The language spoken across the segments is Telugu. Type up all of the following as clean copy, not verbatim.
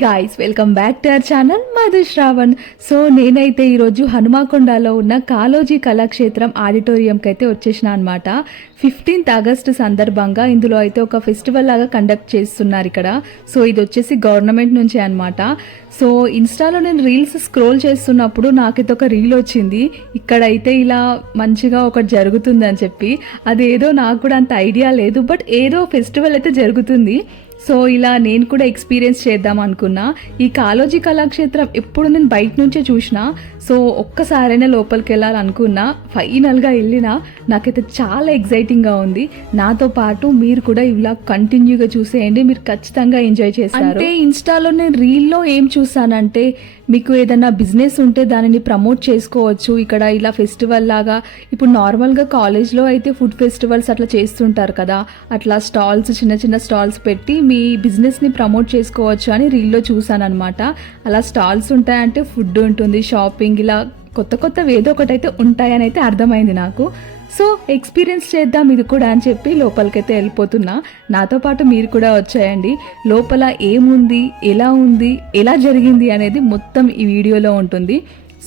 Guys, welcome back to our channel Madhu Shravan. So నేనైతే ఈరోజు హనుమాకొండలో ఉన్న కాళోజీ కళాక్షేత్రం ఆడిటోరియంకి అయితే వచ్చేసిన అనమాట. 15th ఆగస్టు సందర్భంగా ఇందులో అయితే ఒక ఫెస్టివల్ లాగా కండక్ట్ చేస్తున్నారు ఇక్కడ. సో ఇది వచ్చేసి గవర్నమెంట్ నుంచి అనమాట. సో ఇన్స్టాలో నేను రీల్స్ స్క్రోల్ చేస్తున్నప్పుడు నాకైతే ఒక రీల్ వచ్చింది, ఇక్కడైతే ఇలా మంచిగా ఒకటి జరుగుతుందని చెప్పి. అదేదో నాకు కూడా అంత ఐడియా లేదు, బట్ ఏదో ఫెస్టివల్ అయితే జరుగుతుంది. సో ఇలా నేను కూడా ఎక్స్పీరియన్స్ చేద్దాం అనుకున్నా. ఈ కాళోజీ కళాక్షేత్రం ఎప్పుడు నేను బయట నుంచే చూసినా, సో ఒక్కసారైనా లోపలికి వెళ్ళాలనుకున్నా. ఫైనల్గా వెళ్ళినా. నాకైతే చాలా ఎగ్జైటింగ్గా ఉంది. నాతో పాటు మీరు కూడా ఇలా కంటిన్యూగా చూసేయండి, మీరు ఖచ్చితంగా ఎంజాయ్ చేస్తారు. అంటే ఇన్స్టాలో నేను రీల్లో ఏం చూసానంటే, మీకు ఏదైనా బిజినెస్ ఉంటే దానిని ప్రమోట్ చేసుకోవచ్చు ఇక్కడ ఇలా ఫెస్టివల్ లాగా. ఇప్పుడు నార్మల్గా కాలేజ్లో అయితే ఫుడ్ ఫెస్టివల్స్ అట్లా చేస్తుంటారు కదా, అట్లా స్టాల్స్, చిన్న చిన్న స్టాల్స్ పెట్టి మీ బిజినెస్ని ప్రమోట్ చేసుకోవచ్చు అని రీల్లో చూసాను అనమాట. అలా స్టాల్స్ ఉంటాయంటే ఫుడ్ ఉంటుంది, షాపింగ్, ఇలా కొత్త కొత్తవి ఏదో ఒకటైతే ఉంటాయని అయితే అర్థమైంది నాకు. సో ఎక్స్పీరియన్స్ చేద్దాం ఇది కూడా అని చెప్పి లోపలికైతే వెళ్ళిపోతున్నా. నాతో పాటు మీరు కూడా వచ్చేయండి. లోపల ఏముంది, ఎలా ఉంది, ఎలా జరిగింది అనేది మొత్తం ఈ వీడియోలో ఉంటుంది.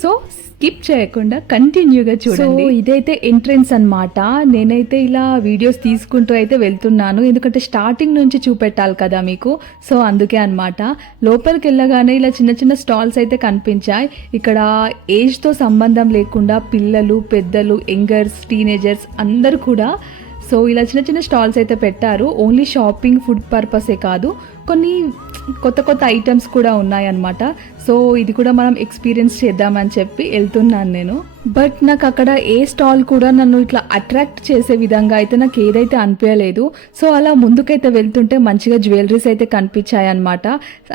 సో స్కిప్ చేయకుండా కంటిన్యూగా చూడండి. సో ఇదైతే ఎంట్రెన్స్ అన్నమాట. నేనైతే ఇలా వీడియోస్ తీసుకుంటూ అయితే వెళ్తున్నాను, ఎందుకంటే స్టార్టింగ్ నుంచి చూపెట్టాలి కదా మీకు. సో అందుకే అన్నమాట. లోపలికి వెళ్ళగానే ఇలా చిన్న చిన్న స్టాల్స్ అయితే కనిపించాయి. ఇక్కడ ఏజ్తో సంబంధం లేకుండా పిల్లలు, పెద్దలు, యంగర్స్, టీనేజర్స్ అందరూ కూడా సో ఇలా చిన్న చిన్న స్టాల్స్ అయితే పెట్టారు. ఓన్లీ షాపింగ్, ఫుడ్ పర్పసే కాదు, కొన్ని కొత్త కొత్త ఐటమ్స్ కూడా ఉన్నాయన్నమాట. సో ఇది కూడా మనం ఎక్స్పీరియన్స్ చేద్దామని చెప్పి వెళ్తున్నాను నేను. బట్ నాకు అక్కడ ఏ స్టాల్ కూడా నన్ను ఇట్లా అట్రాక్ట్ చేసే విధంగా అయితే నాకు ఏదైతే అనిపించలేదు. సో అలా ముందుకైతే వెళ్తుంటే మంచిగా జ్యువెలరీస్ అయితే కనిపించాయి అనమాట.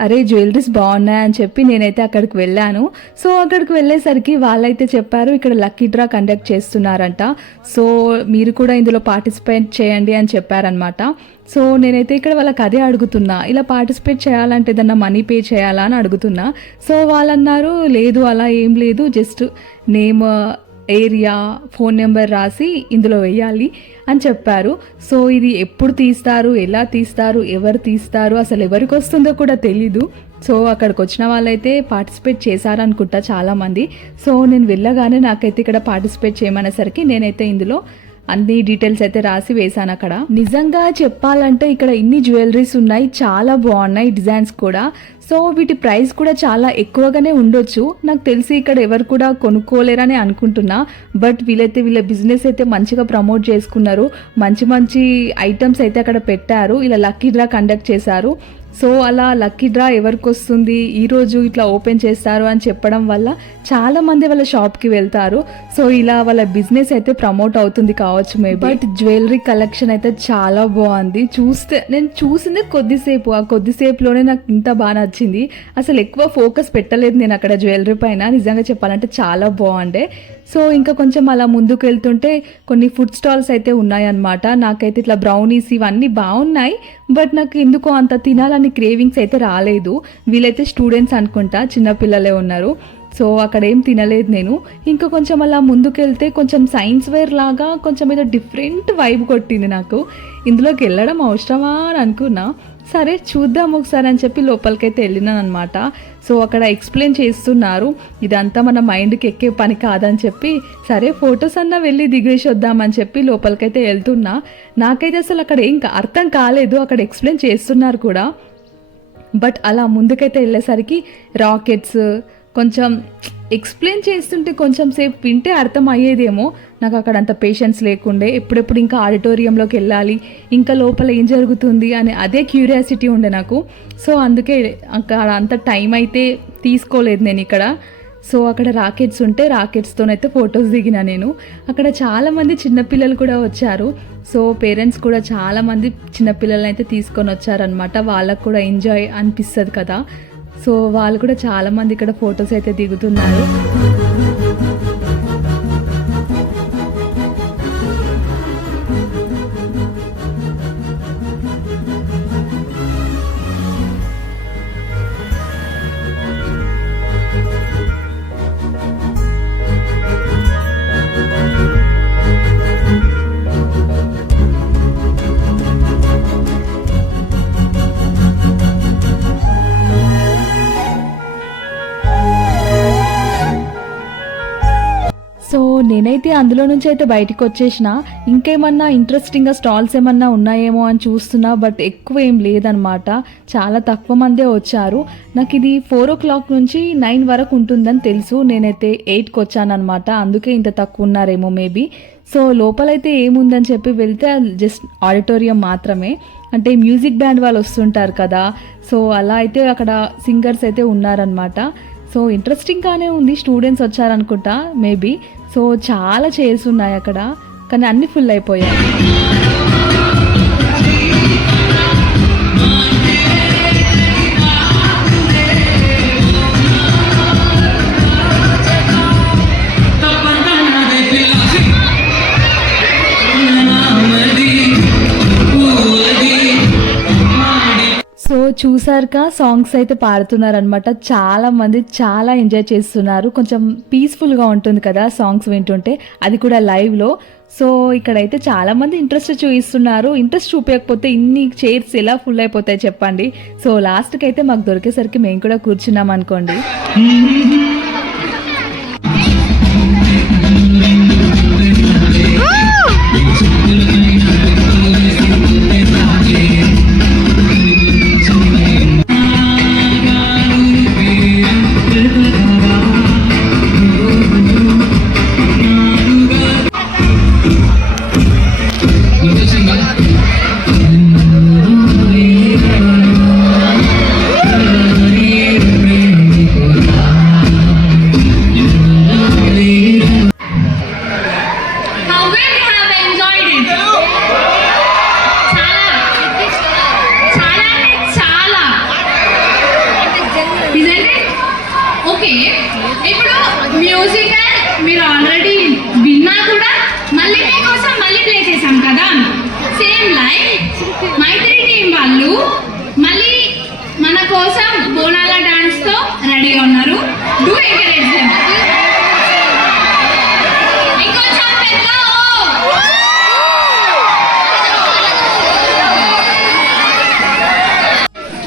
అరే జ్యువెలరీస్ బాగున్నాయని చెప్పి నేనైతే అక్కడికి వెళ్ళాను. సో అక్కడికి వెళ్ళేసరికి వాళ్ళైతే చెప్పారు ఇక్కడ లక్కీ డ్రా కండక్ట్ చేస్తున్నారంట. సో మీరు కూడా ఇందులో పార్టిసిపేట్ చేయండి అని చెప్పారనమాట. సో నేనైతే ఇక్కడ వాళ్ళకి అదే అడుగుతున్నా, ఇలా పార్టిసిపేట్ చేయాలంటే ఏదన్నా మనీ పే చేయాలా అని అడుగుతున్నా. సో వాళ్ళు అన్నారు లేదు అలా ఏం లేదు, just name, area, phone number రాసి ఇందులో వేయాలి అని చెప్పారు. సో ఇది ఎప్పుడు తీస్తారు, ఎలా తీస్తారు, ఎవరు తీస్తారు, అసలు ఎవరికి వస్తుందో కూడా తెలీదు. సో అక్కడికి వచ్చిన వాళ్ళైతే పార్టిసిపేట్ చేశారనుకుంటా చాలామంది. సో నేను వెళ్ళగానే నాకైతే ఇక్కడ పార్టిసిపేట్ చేయమనేసరికి నేనైతే ఇందులో అన్ని డీటెయిల్స్ అయితే రాసి వేసాను అక్కడ. నిజంగా చెప్పాలంటే ఇక్కడ ఇన్ని జ్యువెలరీస్ ఉన్నాయి, చాలా బాగున్నాయి డిజైన్స్ కూడా. సో వీటి ప్రైస్ కూడా చాలా ఎక్కువగానే ఉండొచ్చు. నాకు తెలిసి ఇక్కడ ఎవరు కూడా కొనుక్కోలేరని అనుకుంటున్నా. బట్ వీళ్ళైతే వీళ్ళ బిజినెస్ అయితే మంచిగా ప్రమోట్ చేసుకున్నారు. మంచి మంచి ఐటమ్స్ అయితే అక్కడ పెట్టారు. ఇలా లక్కీ డ్రా కండక్ట్ చేశారు. సో అలా లక్కీ డ్రా ఎవరికి వస్తుంది, ఈరోజు ఇట్లా ఓపెన్ చేస్తారు అని చెప్పడం వల్ల చాలామంది వాళ్ళ షాప్కి వెళ్తారు. సో ఇలా వాళ్ళ బిజినెస్ అయితే ప్రమోట్ అవుతుంది కావచ్చు మేబీ. బట్ జ్యువెలరీ కలెక్షన్ అయితే చాలా బాగుంది. నేను చూసింది కొద్దిసేపు, ఆ కొద్దిసేపులోనే నాకు ఇంత బాగా నచ్చింది. అసలు ఎక్కువ ఫోకస్ పెట్టలేదు నేను అక్కడ జ్యువెలరీ పైన. నిజంగా చెప్పాలంటే చాలా బాగుండే. సో ఇంకా కొంచెం అలా ముందుకు వెళ్తుంటే కొన్ని ఫుడ్ స్టాల్స్ అయితే ఉన్నాయన్నమాట. నాకైతే ఇట్లా బ్రౌనీస్ ఇవన్నీ బాగున్నాయి, బట్ నాకు ఎందుకో అంత తినాలని క్రేవింగ్స్ అయితే రాలేదు. వీళ్ళైతే స్టూడెంట్స్ అనుకుంటా, చిన్నపిల్లలే ఉన్నారు. సో అక్కడ ఏం తినలేదు నేను. ఇంకా కొంచెం అలా ముందుకెళ్తే కొంచెం సైన్స్ వేర్ లాగా కొంచెం ఏదో డిఫరెంట్ వైబ్ కొట్టింది నాకు. ఇందులోకి వెళ్ళడం అవసరమా అని అనుకున్నా. సరే చూద్దాం ఒకసారి అని చెప్పి లోపలికైతే వెళ్ళినాను అనమాట. సో అక్కడ ఎక్స్ప్లెయిన్ చేస్తున్నారు, ఇదంతా మన మైండ్కి ఎక్కే పని కాదని చెప్పి, సరే ఫొటోస్ అన్నా వెళ్ళి దిగేసి వద్దామని చెప్పి లోపలికైతే వెళ్తున్నా. నాకైతే అసలు అక్కడ ఏం అర్థం కాలేదు, అక్కడ ఎక్స్ప్లెయిన్ చేస్తున్నారు కూడా. బట్ అలా ముందుకైతే వెళ్ళేసరికి రాకెట్స్ కొంచెం ఎక్స్ప్లెయిన్ చేస్తుంటే కొంచెం సేపు వింటే అర్థం అయ్యేదేమో. నాకు అక్కడ అంత పేషెన్స్ లేకుండే. ఎప్పుడెప్పుడు ఇంకా ఆడిటోరియంలోకి వెళ్ళాలి, ఇంకా లోపల ఏం జరుగుతుంది అని అదే క్యూరియాసిటీ ఉండే నాకు. సో అందుకే అక్కడ అంత టైం అయితే తీసుకోలేదు నేను ఇక్కడ. సో అక్కడ రాకెట్స్ ఉంటే రాకెట్స్తోనైతే ఫొటోస్ దిగిన నేను. అక్కడ చాలామంది చిన్నపిల్లలు కూడా వచ్చారు. సో పేరెంట్స్ కూడా చాలామంది చిన్నపిల్లలని అయితే తీసుకొని వచ్చారనమాట. వాళ్ళకు కూడా ఎంజాయ్ అనిపిస్తుంది కదా. సో వాళ్ళు కూడా చాలామంది ఇక్కడ ఫొటోస్ అయితే దిగుతున్నారు. నేనైతే అందులో నుంచి అయితే బయటికి వచ్చేసిన. ఇంకేమన్నా ఇంట్రెస్టింగ్గా స్టాల్స్ ఏమన్నా ఉన్నాయేమో అని చూస్తున్నా, బట్ ఎక్కువ ఏం లేదనమాట. చాలా తక్కువ మందే వచ్చారు. నాకు ఇది 4 o'clock నుంచి 9 వరకు ఉంటుందని తెలుసు. నేనైతే 8కి వచ్చానమాట, అందుకే ఇంత తక్కువ ఉన్నారేమో మేబీ. సో లోపలైతే ఏముందని చెప్పి వెళ్తే జస్ట్ ఆడిటోరియం మాత్రమే. అంటే మ్యూజిక్ బ్యాండ్ వాళ్ళు వస్తుంటారు కదా, సో అలా అయితే అక్కడ సింగర్స్ అయితే ఉన్నారనమాట. సో ఇంట్రెస్టింగ్గానే ఉంది. స్టూడెంట్స్ వచ్చారనుకుంటా మేబీ. సో చాలా చైర్స్ ఉన్నాయి అక్కడ, కానీ అన్నీ ఫుల్ అయిపోయాయి. సో చూసారుగా, సాంగ్స్ అయితే పాడుతున్నారనమాట. చాలా మంది చాలా ఎంజాయ్ చేస్తున్నారు. కొంచెం పీస్ఫుల్గా ఉంటుంది కదా సాంగ్స్ వింటుంటే, అది కూడా లైవ్లో. సో ఇక్కడైతే చాలా మంది ఇంట్రెస్ట్ చూపిస్తున్నారు. ఇంట్రెస్ట్ చూపించకపోతే ఇన్ని చైర్స్ ఎలా ఫుల్ అయిపోతాయి చెప్పండి. సో లాస్ట్కి అయితే మాకు దొరికేసరికి మేము కూడా కూర్చున్నాం అనుకోండి. ఇప్పుడు మ్యూజిక్ మీరు ఆల్రెడీ విన్నా కూడా మళ్ళీ మీకోసం మళ్ళీ ప్లే చేసాం కదా. సేమ్ లైక్ మైత్రి టీం వాళ్ళు మళ్ళీ మన కోసం బోనాల డాన్స్ తో రెడీగా ఉన్నారు. Do encourage them. ఇంకొంచెం పెద్ద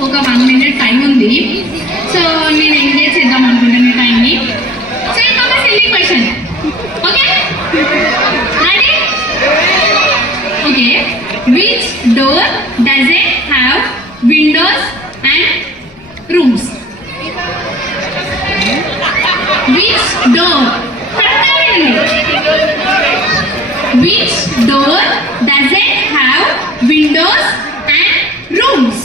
ఒక 1 minute టైం ఉంది. సో నేను ఎంగేజ్ చేద్దాం అనుకుంటాను ఈ టైంని. సో ఇంకొక silly question. Okay, ready? Okay, which door does it have Windows and rooms? Which door? Which door does it have Windows and rooms?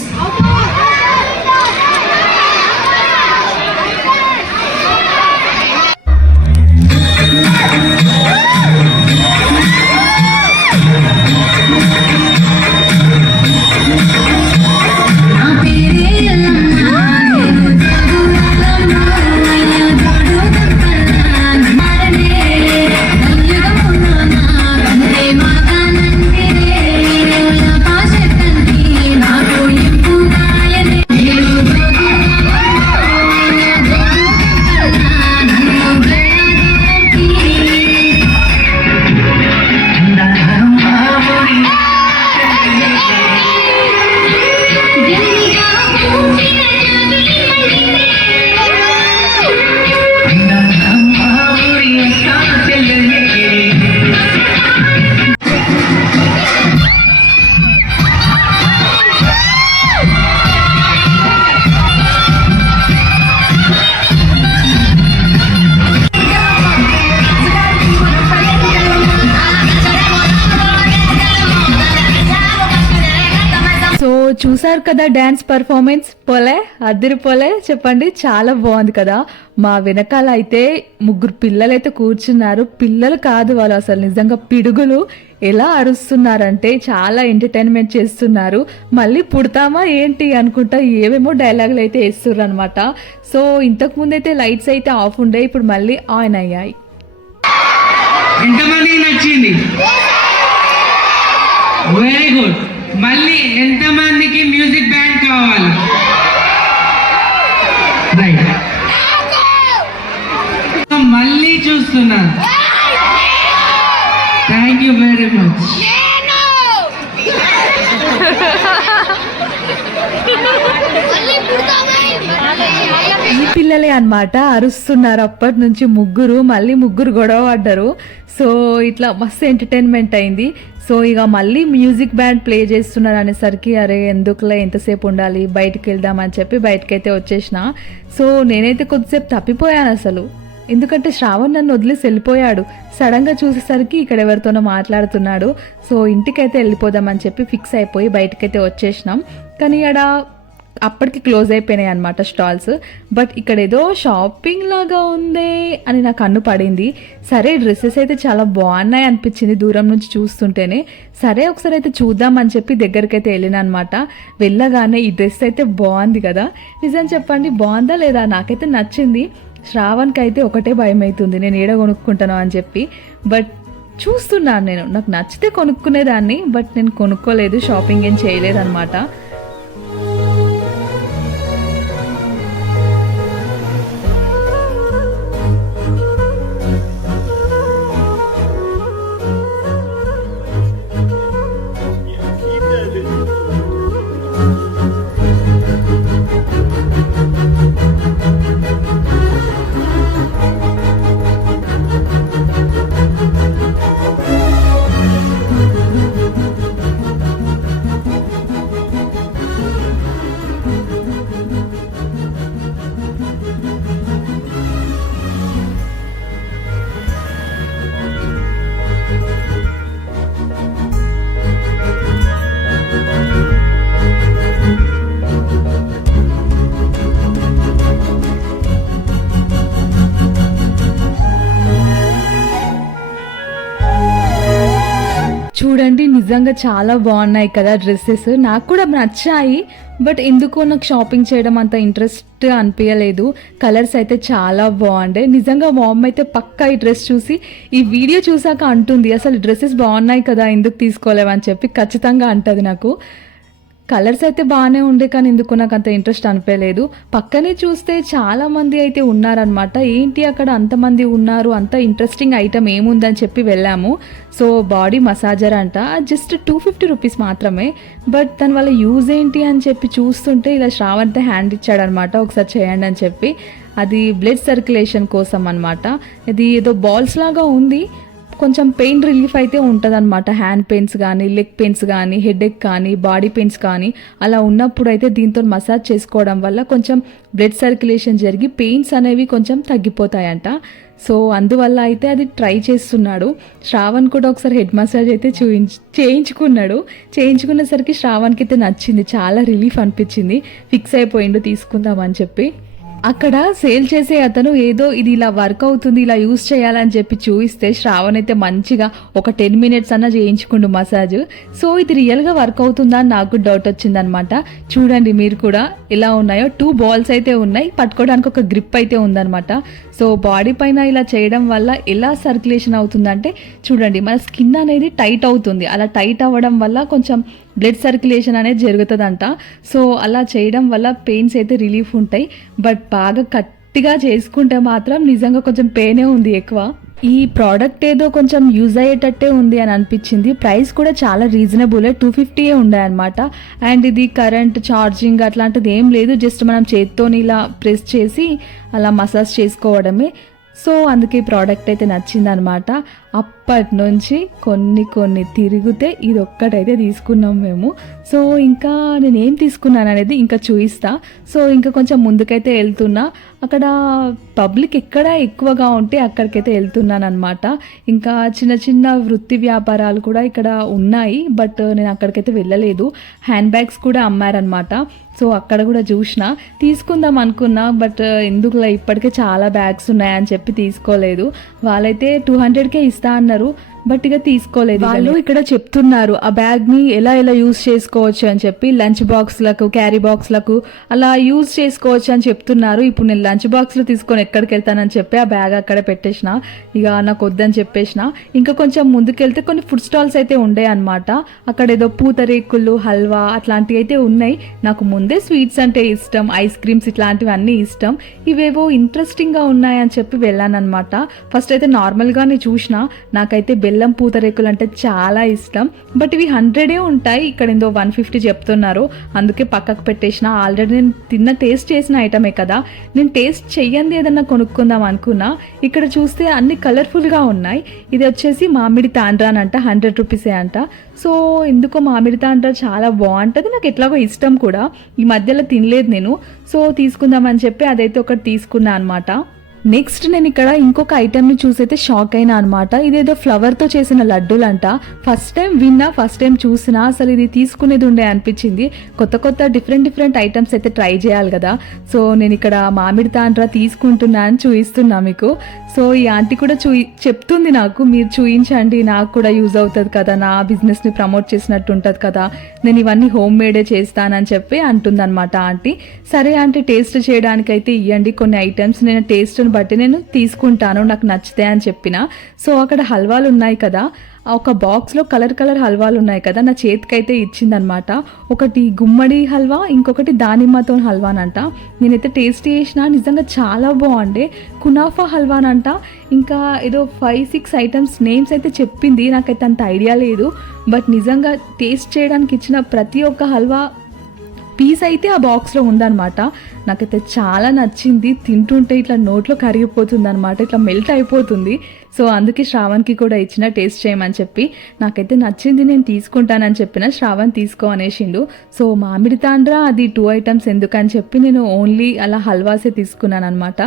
చూసారు కదా డ్యాన్స్ పర్ఫార్మెన్స్, పోలే అదిరిపోలే చెప్పండి. చాలా బాగుంది కదా. మా వెనకాల అయితే 3 పిల్లలు అయితే కూర్చున్నారు. పిల్లలు కాదు, వాళ్ళు అసలు నిజంగా పిడుగులు. ఎలా అరుస్తున్నారంటే చాలా ఎంటర్టైన్మెంట్ చేస్తున్నారు. మళ్ళీ పుడతామా ఏంటి అనుకుంటా ఏమేమో డైలాగులు అయితే వేస్తున్నారు అనమాట. సో ఇంతకుముందు అయితే లైట్స్ అయితే ఆఫ్ ఉండే, ఇప్పుడు మళ్ళీ ఆన్ అయ్యాయి. ఎంతమందికి నచ్చింది? Very good. మళ్ళీ ఎంతమందికి మ్యూజిక్ బ్యాండ్ కావాలి? రైట్, మళ్ళీ చూస్తున్నా. Thank you very much. ఈ పిల్లలే అన్నమాట అరుస్తున్నారు. అప్పటి నుంచి 3 మళ్ళీ 3 గొడవ పడ్డారు. సో ఇట్లా మస్తు ఎంటర్టైన్మెంట్ అయింది. సో ఇక మళ్ళీ మ్యూజిక్ బ్యాండ్ ప్లే చేస్తున్నారు అనేసరికి అరే ఎందుకులే ఎంతసేపు ఉండాలి, బయటికి వెళ్దామని చెప్పి బయటకైతే వచ్చేసిన. సో నేనైతే కొద్దిసేపు తప్పిపోయాను అసలు, ఎందుకంటే శ్రావణ్ నన్ను వదిలేసి వెళ్ళిపోయాడు. సడన్గా చూసేసరికి ఇక్కడ ఎవరితోనో మాట్లాడుతున్నాడు. సో ఇంటికైతే వెళ్ళిపోదామని చెప్పి ఫిక్స్ అయిపోయి బయటకైతే వచ్చేసినాం. కానీ ఇక్కడ అప్పటికి క్లోజ్ అయిపోయినాయి అనమాట స్టాల్స్. బట్ ఇక్కడ ఏదో షాపింగ్ లాగా ఉందే అని నాకు కన్ను పడింది. సరే డ్రెస్సెస్ అయితే చాలా బాగున్నాయి అనిపించింది దూరం నుంచి చూస్తుంటేనే. సరే ఒకసారి అయితే చూద్దామని చెప్పి దగ్గరికి అయితే వెళ్ళిన అనమాట. వెళ్ళగానే ఈ డ్రెస్ అయితే బాగుంది కదా, నిజం చెప్పండి బాగుందా లేదా, నాకైతే నచ్చింది. శ్రావణ్కి అయితే ఒకటే భయం అవుతుంది నేను ఏడ కొనుక్కుంటాను అని చెప్పి. బట్ చూస్తున్నాను నేను, నాకు నచ్చితే కొనుక్కునేదాన్ని, బట్ నేను కొనుక్కోలేదు, షాపింగ్ ఏం చేయలేదు అనమాట. చూడండి నిజంగా చాలా బాగున్నాయి కదా డ్రెస్సెస్, నాకు కూడా నచ్చాయి. బట్ ఎందుకో నాకు షాపింగ్ చేయడం అంత ఇంట్రెస్ట్ అనిపించలేదు. కలర్స్ అయితే చాలా బాగుండే. నిజంగా మా అమ్మ అయితే పక్కా ఈ డ్రెస్ చూసి ఈ వీడియో చూసాక అంటుంది అసలు డ్రెస్సెస్ బాగున్నాయి కదా ఎందుకు తీసుకోలేవని చెప్పి ఖచ్చితంగా అంటది నాకు. కలర్స్ అయితే బాగానే ఉండే కానీ ఎందుకు నాకు అంత ఇంట్రెస్ట్ అనిపించలేదు. పక్కనే చూస్తే చాలా మంది అయితే ఉన్నారనమాట. ఏంటి అక్కడ అంతమంది ఉన్నారు, అంత ఇంట్రెస్టింగ్ ఐటమ్ ఏముందని చెప్పి వెళ్ళాము. సో బాడీ మసాజర్ అంట, జస్ట్ 250 రూపీస్ మాత్రమే. బట్ దాని వల్ల యూజ్ ఏంటి అని చెప్పి చూస్తుంటే ఇలా శ్రావణ్తో హ్యాండ్ ఇచ్చాడనమాట, ఒకసారి చేయండి అని చెప్పి. అది బ్లడ్ సర్క్యులేషన్ కోసం అనమాట. ఇది ఏదో బాల్స్ లాగా ఉంది, కొంచెం పెయిన్ రిలీఫ్ అయితే ఉంటుంది అనమాట. హ్యాండ్ పెయిన్స్ కానీ, లెగ్ పెయిన్స్ కానీ, హెడేక్ కానీ, బాడీ పెయిన్స్ కానీ అలా ఉన్నప్పుడు అయితే దీంతో మసాజ్ చేసుకోవడం వల్ల కొంచెం బ్లడ్ సర్క్యులేషన్ జరిగి పెయిన్స్ అనేవి కొంచెం తగ్గిపోతాయంట. సో అందువల్ల అయితే అది ట్రై చేస్తున్నాడు. శ్రావణ్ కూడా ఒకసారి హెడ్ మసాజ్ అయితే చేయించుకున్నాడు. చేయించుకునేసరికి శ్రావణ్కి అయితే నచ్చింది, చాలా రిలీఫ్ అనిపించింది. ఫిక్స్ అయిపోయిండు తీసుకుందామని చెప్పి. అక్కడ సేల్ చేసే అతను ఏదో ఇది ఇలా వర్క్ అవుతుంది, ఇలా యూజ్ చేయాలని చెప్పి చూపిస్తే శ్రావణ్ అయితే మంచిగా ఒక 10 మినిట్స్ అన్న చేయించుకుండు మసాజ్. సో ఇది రియల్గా వర్క్ అవుతుందా అని నాకు డౌట్ వచ్చిందనమాట. చూడండి మీరు కూడా ఎలా ఉన్నాయో, 2 బాల్స్ అయితే ఉన్నాయి, పట్టుకోవడానికి ఒక గ్రిప్ అయితే ఉందనమాట. సో బాడీ పైన ఇలా చేయడం వల్ల ఎలా సర్క్యులేషన్ అవుతుందంటే చూడండి మన స్కిన్ అనేది టైట్ అవుతుంది. అలా టైట్ అవ్వడం వల్ల కొంచెం బ్లడ్ సర్క్యులేషన్ అనేది జరుగుతుందంట. సో అలా చేయడం వల్ల పెయిన్స్ అయితే రిలీఫ్ ఉంటాయి. బట్ బాగా గట్టిగా చేసుకుంటే మాత్రం నిజంగా కొంచెం పెయినే ఉంది ఎక్కువ. ఈ ప్రోడక్ట్ ఏదో కొంచెం యూజ్ అయ్యేటట్టే ఉంది అని అనిపించింది. ప్రైస్ కూడా చాలా రీజనబులే, 250 ఉన్నాయన్నమాట. అండ్ ఇది కరెంట్ ఛార్జింగ్ అట్లాంటిది ఏం లేదు, జస్ట్ మనం చేత్తోని ఇలా ప్రెస్ చేసి అలా మసాజ్ చేసుకోవడమే. సో అందుకే ఈ ప్రోడక్ట్ అయితే నచ్చిందనమాట. అప్పటి నుంచి కొన్ని తిరిగితే ఇది ఒక్కటైతే తీసుకున్నాం మేము. సో ఇంకా నేనేం తీసుకున్నాను అనేది ఇంకా చూపిస్తా. సో ఇంకా కొంచెం ముందుకైతే వెళ్తున్నా, అక్కడ పబ్లిక్ ఎక్కడ ఎక్కువగా ఉంటే అక్కడికైతే వెళ్తున్నాను అనమాట. ఇంకా చిన్న వృత్తి వ్యాపారాలు కూడా ఇక్కడ ఉన్నాయి, బట్ నేను అక్కడికైతే వెళ్ళలేదు. హ్యాండ్ బ్యాగ్స్ కూడా అమ్మారనమాట. సో అక్కడ కూడా చూసిన, తీసుకుందాం అనుకున్నా, బట్ ఎందుకులా ఇప్పటికే చాలా బ్యాగ్స్ ఉన్నాయని చెప్పి తీసుకోలేదు. వాళ్ళైతే 200కే ఇస్తా అన్నారు, బట్ ఇక తీసుకోలేదు. వాళ్ళు ఇక్కడ చెప్తున్నారు ఆ బ్యాగ్ని ఎలా యూజ్ చేసుకోవచ్చు అని చెప్పి, లంచ్ బాక్స్లకు, క్యారీ బాక్స్లకు అలా యూజ్ చేసుకోవచ్చు అని చెప్తున్నారు. ఇప్పుడు నేను లంచ్ బాక్స్లో తీసుకొని ఎక్కడికి వెళ్తానని చెప్పి ఆ బ్యాగ్ అక్కడ పెట్టేసిన, ఇక నాకు వద్దని చెప్పేసిన. ఇంకా కొంచెం ముందుకెళ్తే కొన్ని ఫుడ్ స్టాల్స్ అయితే ఉండే అనమాట. అక్కడ ఏదో పూతరేకులు, హల్వా అట్లాంటివి అయితే ఉన్నాయి. నాకు ముందే స్వీట్స్ అంటే ఇష్టం, ఐస్ క్రీమ్స్ ఇట్లాంటివన్నీ ఇష్టం. ఇవేవో ఇంట్రెస్టింగ్గా ఉన్నాయని చెప్పి వెళ్ళానమాట. ఫస్ట్ అయితే నార్మల్గానే చూసిన, నాకైతే బెల్లం పూతరేకులు అంటే చాలా ఇష్టం. బట్ ఇవి 100 ఉంటాయి, ఇక్కడ ఏందో 150 చెప్తున్నారు, అందుకే పక్కకు పెట్టేసిన. ఆల్రెడీ నేను తిన్న టేస్ట్ చేసిన ఐటమే కదా, నేను టేస్ట్ చెయ్యంది ఏదన్నా కొనుక్కుందాం అనుకున్నా. ఇక్కడ చూస్తే అన్ని కలర్ఫుల్గా ఉన్నాయి. ఇది వచ్చేసి మామిడి తాండ్రాన్ అంట, 100 రూపీసే అంట. సో ఎందుకో మామిడి తాండ్రా చాలా బాగుంటుంది, నాకు ఎట్లాగో ఇష్టం కూడా. ఈ మధ్యలో తినలేదు నేను, సో తీసుకుందామని చెప్పి అదైతే ఒకటి తీసుకున్నా అనమాట. నెక్స్ట్ నేను ఇక్కడ ఇంకొక ఐటెంని చూసైతే షాక్ అయినా అనమాట. ఇదేదో ఫ్లవర్తో చేసిన లడ్డూలంట. ఫస్ట్ టైం విన్నా, ఫస్ట్ టైం చూసినా, అసలు ఇది తీసుకునేది ఉండే అనిపించింది. కొత్త డిఫరెంట్ ఐటమ్స్ అయితే ట్రై చేయాలి కదా. సో నేను ఇక్కడ మామిడి తాండ్రా తీసుకుంటున్నా అని చూపిస్తున్నా మీకు. సో ఈ ఆంటీ కూడా చెప్తుంది నాకు, మీరు చూయించండి, నాకు కూడా యూజ్ అవుతుంది కదా, నా బిజినెస్ని ప్రమోట్ చేసినట్టు ఉంటుంది కదా, నేను ఇవన్నీ హోమ్ మేడే చేస్తానని చెప్పి అంటుంది అనమాట ఆంటీ. సరే ఆంటీ, టేస్ట్ చేయడానికి అయితే ఇవ్వండి కొన్ని ఐటమ్స్, నేను టేస్ట్ బట్టి నేను తీసుకుంటాను, నాకు నచ్చితే అని చెప్పిన. సో అక్కడ హల్వాలు ఉన్నాయి కదా, ఒక బాక్స్లో కలర్ హల్వాలు ఉన్నాయి కదా, నా చేతికైతే ఇచ్చిందనమాట. ఒకటి గుమ్మడి హల్వా, ఇంకొకటి దానిమ్మతో హల్వానంట. నేనైతే టేస్ట్ చేసిన, నిజంగా చాలా బాగుండే. కునాఫా హల్వానంట. ఇంకా ఏదో 5-6 ఐటమ్స్ నేమ్స్ అయితే చెప్పింది, నాకైతే అంత ఐడియా లేదు. బట్ నిజంగా టేస్ట్ చేయడానికి ఇచ్చిన ప్రతి ఒక్క హల్వా పీస్ అయితే ఆ బాక్స్లో ఉందన్నమాట. నాకైతే చాలా నచ్చింది, తింటుంటే ఇట్లా నోట్లో కరిగిపోతుంది అనమాట, ఇట్లా మెల్ట్ అయిపోతుంది. సో అందుకే శ్రావణ్కి కూడా ఇచ్చిన టేస్ట్ చేయమని చెప్పి. నాకైతే నచ్చింది, నేను తీసుకుంటానని చెప్పిన. శ్రావణ్ తీసుకో అనేసిండు. సో మామిడి తాండ్రా అది 2 ఐటమ్స్ ఎందుకని చెప్పి నేను ఓన్లీ అలా హల్వాసే తీసుకున్నాను అనమాట.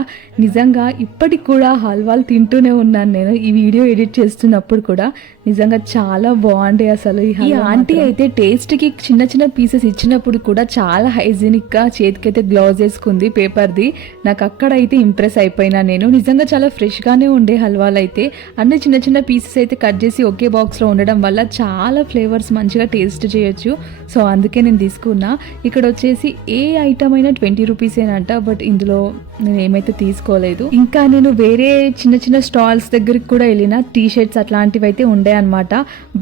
నిజంగా ఇప్పటికి కూడా హల్వాలు తింటూనే ఉన్నాను నేను, ఈ వీడియో ఎడిట్ చేస్తున్నప్పుడు కూడా. నిజంగా చాలా బాగుండే అసలు ఈ ఆంటీ అయితే టేస్ట్కి చిన్న పీసెస్ ఇచ్చినప్పుడు కూడా చాలా హైజీనిక్గా చేతికైతే గ్లౌజ్ వేసుకుంది పేపర్ది. నాకు అక్కడ అయితే ఇంప్రెస్ అయిపోయినా నేను. నిజంగా చాలా ఫ్రెష్గానే ఉండే హల్వాలు అయితే. అన్ని చిన్న పీసెస్ అయితే కట్ చేసి ఒకే బాక్స్లో ఉండడం వల్ల చాలా ఫ్లేవర్స్ మంచిగా టేస్ట్ చేయొచ్చు. సో అందుకే నేను తీసుకున్నా. ఇక్కడ వచ్చేసి ఏ ఐటమ్ అయినా 20 రూపీసేనంట, బట్ ఇందులో నేను ఏమైతే తీసుకోలేదు. ఇంకా నేను వేరే చిన్న స్టాల్స్ దగ్గరికి కూడా వెళ్ళిన, టీ-షర్ట్స్ అట్లాంటివి అయితే ఉండే అనమాట.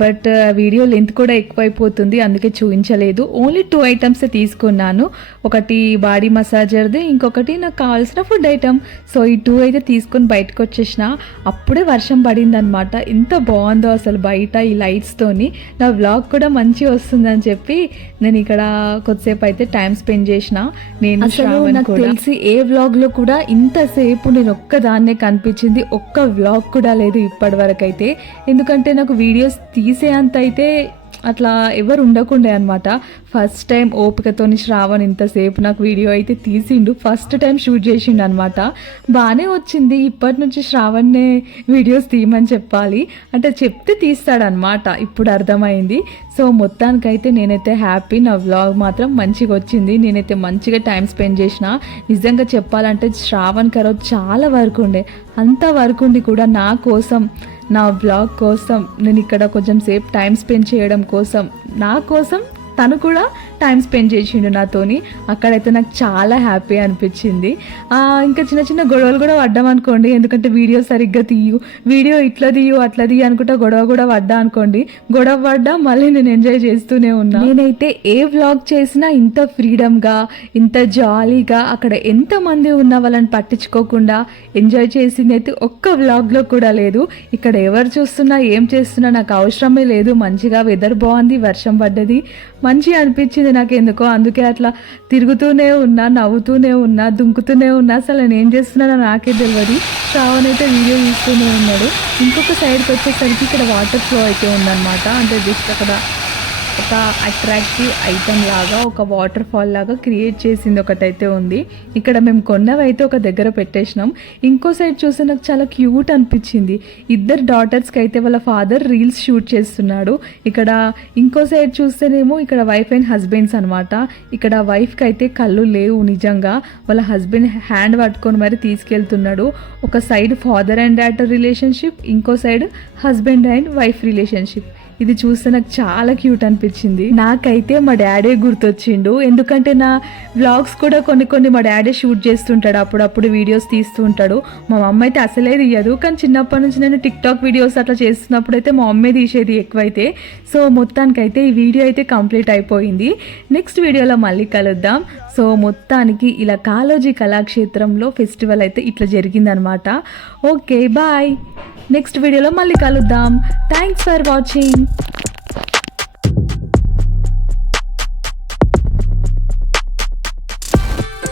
బట్ వీడియో లెంత్ కూడా ఎక్కువైపోతుంది, అందుకే చూపించలేదు. ఓన్లీ 2 ఐటమ్స్ తీసుకున్నాను. ఒకటి బాడీ మసాజర్ది, ఇంకొకటి నాకు కావాల్సిన ఫుడ్ ఐటమ్. సో ఈ 2 అయితే తీసుకొని బయటకు వచ్చేసిన. అప్పుడే వర్షం పడిందనమాట. ఎంత బాగుందో అసలు బయట ఈ లైట్స్తోని. నా వ్లాగ్ కూడా మంచిగా వస్తుందని చెప్పి నేను ఇక్కడ కొద్దిసేపు అయితే టైం స్పెండ్ చేసిన. నేను అసలు నాకు తెలిసి ఏ వ్లాగ్లో కూడా ఇంతసేపు నేను ఒక్కదాన్నే కనిపించింది, ఒక్క వ్లాగ్ కూడా లేదు ఇప్పటి వరకు అయితే. ఎందుకంటే నాకు వీడియోస్ తీసేంత అయితే అట్లా ఎవరు ఉండకుండే అనమాట. ఫస్ట్ టైం ఓపికతోని శ్రావణ్ ఇంతసేపు నాకు వీడియో అయితే తీసిండు, ఫస్ట్ టైం షూట్ చేసిండు అనమాట. బాగానే వచ్చింది. ఇప్పటి నుంచి శ్రావణ్నే వీడియోస్ తీయమని చెప్పాలి, అంటే చెప్తే తీస్తాడనమాట, ఇప్పుడు అర్థమైంది. సో మొత్తానికైతే నేనైతే హ్యాపీ. నా వ్లాగ్ మాత్రం మంచిగా వచ్చింది, నేనైతే మంచిగా టైం స్పెండ్ చేసిన. నిజంగా చెప్పాలంటే శ్రావణ్ కరో చాలా వర్క్ ఉండే, అంత వర్క్ ఉండి కూడా నా కోసం, నా వ్లాగ్ కోసం, నేను ఇక్కడ కొంచెం సేపు టైం స్పెండ్ చేయడం కోసం, నా కోసం తను కూడా టైం స్పెండ్ చేసిండు నాతోని. అక్కడైతే నాకు చాలా హ్యాపీ అనిపించింది. ఇంకా చిన్న గొడవలు కూడా పడ్డాం అనుకోండి, ఎందుకంటే వీడియో సరిగ్గా తీయు, వీడియో ఇట్లా తీయు అట్లా తీయు అనుకుంటా గొడవ కూడా పడ్డా అనుకోండి. గొడవ పడ్డా మళ్ళీ నేను ఎంజాయ్ చేస్తూనే ఉన్నా. నేనైతే ఏ వ్లాగ్ చేసినా ఇంత ఫ్రీడమ్గా, ఇంత జాలీగా, అక్కడ ఎంతమంది ఉన్న వాళ్ళని పట్టించుకోకుండా ఎంజాయ్ చేసింది అయితే ఒక్క వ్లాగ్లో కూడా లేదు. ఇక్కడ ఎవరు చూస్తున్నా ఏం చేస్తున్నా నాకు అవసరమే లేదు. మంచిగా వెదర్ బాగుంది, వర్షం పడ్డది, మంచిగా అనిపించింది నాకు ఎందుకో. అందుకే అట్లా తిరుగుతూనే ఉన్నా, నవ్వుతూనే ఉన్నా, దుంకుతూనే ఉన్నా. అసలు నేను ఏం చేస్తున్నానో నాకే తెలియదు. శ్రావణ్ అయితే వీడియో తీస్తూనే ఉన్నాడు. ఇంకొక సైడ్కి వచ్చేసరికి ఇక్కడ వాటర్ ఫ్లో అయితే ఉందన్నమాట. అంటే జస్ట్ అక్కడ ఒక అట్రాక్టివ్ ఐటమ్ లాగా, ఒక వాటర్ ఫాల్ లాగా క్రియేట్ చేసింది ఒకటైతే ఉంది. ఇక్కడ మేము కొన్నవైతే ఒక దగ్గర పెట్టేసినాం. ఇంకో సైడ్ చూస్తే నాకు చాలా క్యూట్ అనిపించింది. ఇద్దరు డాటర్స్కి అయితే వాళ్ళ ఫాదర్ రీల్స్ షూట్ చేస్తున్నాడు. ఇక్కడ ఇంకో సైడ్ చూస్తేనేమో ఇక్కడ వైఫ్ అండ్ హస్బెండ్స్ అనమాట. ఇక్కడ వైఫ్కి అయితే కళ్ళు లేవు నిజంగా, వాళ్ళ హస్బెండ్ హ్యాండ్ పట్టుకొని మరి తీసుకెళ్తున్నాడు. ఒక side father and daughter relationship, ఇంకో side husband and wife relationship. ఇది చూస్తే నాకు చాలా క్యూట్ అనిపించింది. నాకైతే మా డాడీ గుర్తొచ్చిండు, ఎందుకంటే నా వ్లాగ్స్ కూడా కొన్ని మా డాడీ షూట్ చేస్తుంటాడు, అప్పుడప్పుడు వీడియోస్ తీస్తూ ఉంటాడు. మా మమ్మీ అయితే అసలే తీయదు, కానీ చిన్నప్పటి నుంచి నేను టిక్ టాక్ వీడియోస్ అట్లా చేస్తున్నప్పుడు అయితే మా మమ్మీ తీసేది ఎక్కువైతే. సో మొత్తానికైతే ఈ వీడియో అయితే కంప్లీట్ అయిపోయింది. నెక్స్ట్ వీడియోలో మళ్ళీ కలుద్దాం. సో మొత్తానికి ఇలా కాళోజీ కళాక్షేత్రంలో ఫెస్టివల్ అయితే ఇట్లా జరిగిందనమాట. ఓకే బాయ్, నెక్స్ట్ వీడియోలో మళ్ళీ కలుద్దాం. Thanks for watching.